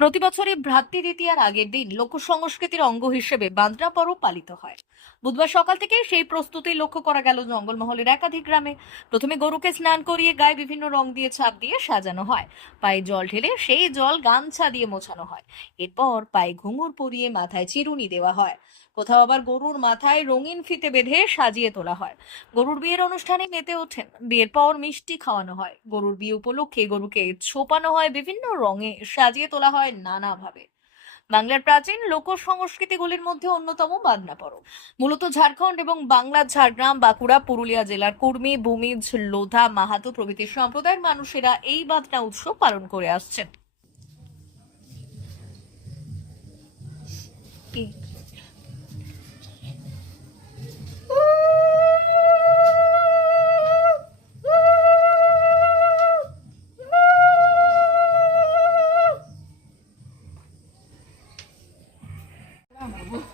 প্রতি বছরই ভ্রাতৃদ্বিতীয়ার আগের দিন লোক সংস্কৃতির অঙ্গ হিসেবে বান্দ্রা পরব পালিত হয়। বুধবার সকাল থেকে সেই প্রস্তুতি লক্ষ্য করা গেল জঙ্গলমহলের একাধিক গ্রামে। প্রথমে গরুকে স্নান করিয়ে গায়ে বিভিন্ন রং দিয়ে ছাপ দিয়ে সাজানো হয়। পায়ে জল ঢেলে সেই জল গামছা দিয়ে মোছানো হয়। এরপর পায়ে ঘুঙুর পরিয়ে মাথায় চিরুনি দেওয়া হয়। কোথাও আবার গরুর মাথায় রঙিন ফিতে বেঁধে সাজিয়ে তোলা হয়। গরুর বিয়ের অনুষ্ঠানে মেতে ওঠেন। বিয়ের পর মিষ্টি খাওয়ানো হয়। গরুর বিয়ে উপলক্ষে গরুকে ছোপানো হয় বিভিন্ন রঙে। সাজিয়ে তোলা হয় নানাভাবে। বাংলার প্রাচীন লোক সংস্কৃতিগুলির মধ্যে অন্যতম বাদনা পরব। মূলত ঝাড়খণ্ড এবং বাংলার ঝাড়গ্রাম, বাঁকুড়া, পুরুলিয়া জেলার কর্মী, ভূমিজ, লোধা, মাহাতো প্রভৃতি সম্প্রদায়ের মানুষেরা এই বাদনা উৎসব পালন করে আসছেন।